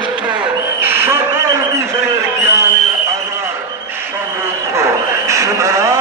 শ্রেষ্ঠ সকল বিষয়ের জ্ঞানের আধার সমৃদ্ধ সুতরাং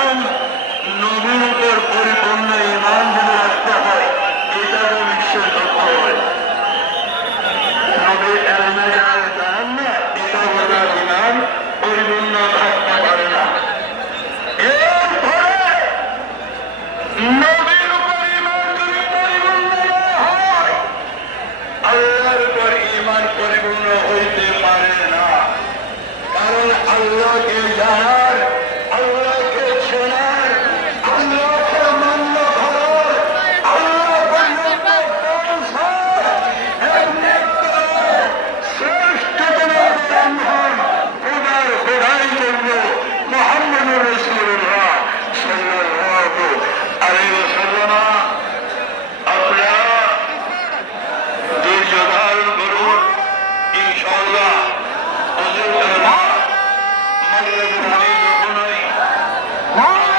All right.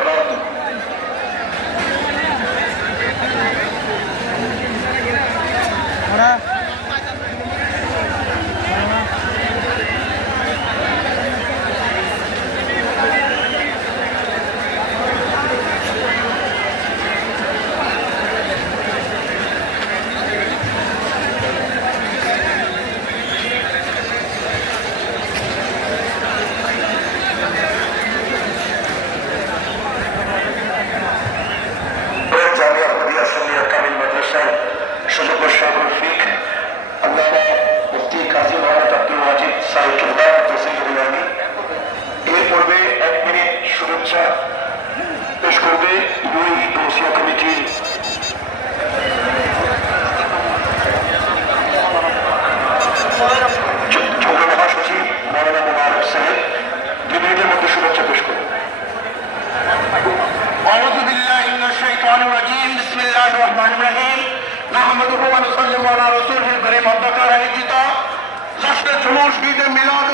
نحمده ونصلي على رسوله الكريم অধ্যক্ষ আয়োজিত ষষ্ঠ জুমুর শহীদ মিলাদ